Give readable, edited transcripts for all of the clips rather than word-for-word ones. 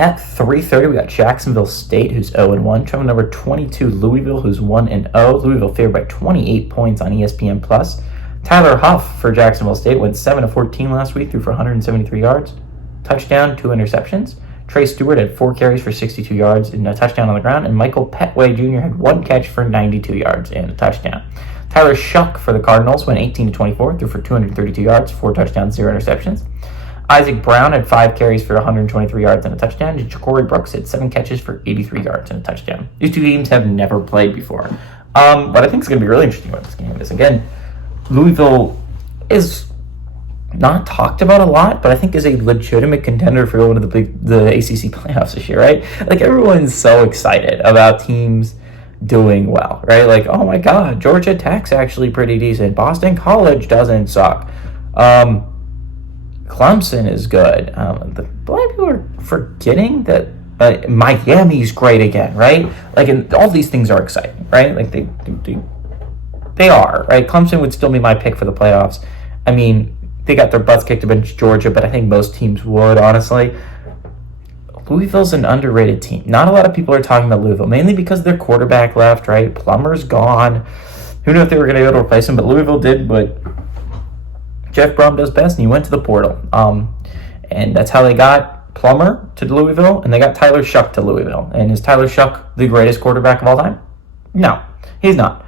At 3:30, we got Jacksonville State, who's 0-1. Travel number 22, Louisville, who's 1-0. Louisville favored by 28 points on ESPN+. Tyler Huff for Jacksonville State went 7-14 last week, threw for 173 yards. Touchdown, 2 interceptions. Trey Stewart had 4 carries for 62 yards and a touchdown on the ground. And Michael Petway Jr. had 1 catch for 92 yards and a touchdown. Tyler Shuck for the Cardinals went 18-24, threw for 232 yards, 4 touchdowns, 0 interceptions. Isaac Brown had 5 carries for 123 yards and a touchdown. And Ja'Cory Brooks had 7 catches for 83 yards and a touchdown. These two teams have never played before. What I think is going to be really interesting about this game is, again, Louisville is not talked about a lot, but I think is a legitimate contender for one of the ACC playoffs this year, right? Like, everyone's so excited about teams doing well, right? Like, oh my God, Georgia Tech's actually pretty decent. Boston College doesn't suck. Clemson is good. A lot of people are forgetting that Miami's great again, right? Like, and all these things are exciting, right? Like, they are, right? Clemson would still be my pick for the playoffs. I mean, they got their butts kicked against Georgia, but I think most teams would, honestly. Louisville's an underrated team. Not a lot of people are talking about Louisville, mainly because their quarterback left, right? Plummer's gone. Who knew if they were going to be able to replace him, but Louisville did what Jeff Brom does best, and he went to the portal. And that's how they got Plummer to Louisville, and they got Tyler Shuck to Louisville. And is Tyler Shuck the greatest quarterback of all time? No, he's not.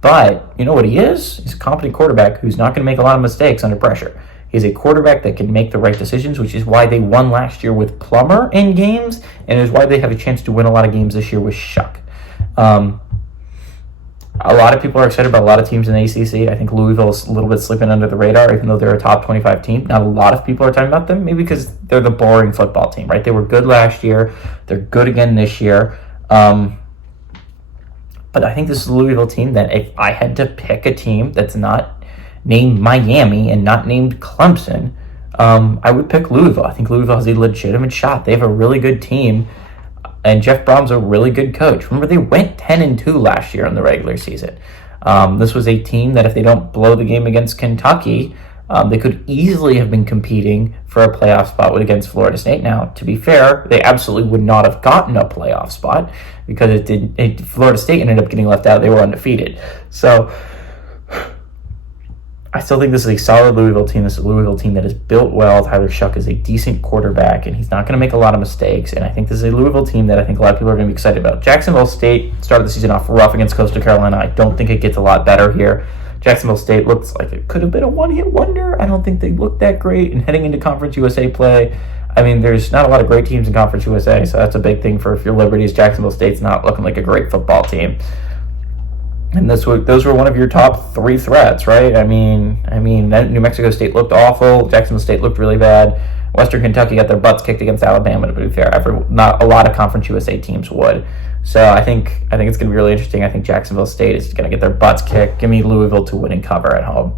But you know what he is? He's a competent quarterback who's not going to make a lot of mistakes under pressure. He's a quarterback that can make the right decisions, which is why they won last year with Plummer in games, and is why they have a chance to win a lot of games this year with Shuck. A lot of people are excited about a lot of teams in the ACC. I think Louisville is a little bit slipping under the radar, even though they're a top 25 team. Not a lot of people are talking about them, maybe because they're the boring football team, right? They were good last year. They're good again this year. But I think this is a Louisville team that if I had to pick a team that's not named Miami and not named Clemson, I would pick Louisville. I think Louisville has a legitimate shot. They have a really good team. And Jeff Brom's a really good coach. Remember, they went 10-2 last year in the regular season. This was a team that if they don't blow the game against Kentucky, they could easily have been competing for a playoff spot against Florida State. Now, to be fair, they absolutely would not have gotten a playoff spot because Florida State ended up getting left out. They were undefeated. So I still think this is a solid Louisville team. This is a Louisville team that is built well. Tyler Shuck is a decent quarterback, and he's not going to make a lot of mistakes. And I think this is a Louisville team that I think a lot of people are going to be excited about. Jacksonville State started the season off rough against Coastal Carolina. I don't think it gets a lot better here. Jacksonville State looks like it could have been a one-hit wonder. I don't think they looked that great. And heading into Conference USA play, I mean, there's not a lot of great teams in Conference USA, so that's a big thing for if your Liberties. Jacksonville State's not looking like a great football team. And those were one of your top 3 threats, right? I mean, New Mexico State looked awful. Jacksonville State looked really bad. Western Kentucky got their butts kicked against Alabama, to be fair. Not a lot of Conference USA teams would. So I think it's going to be really interesting. I think Jacksonville State is going to get their butts kicked. Give me Louisville to win and cover at home.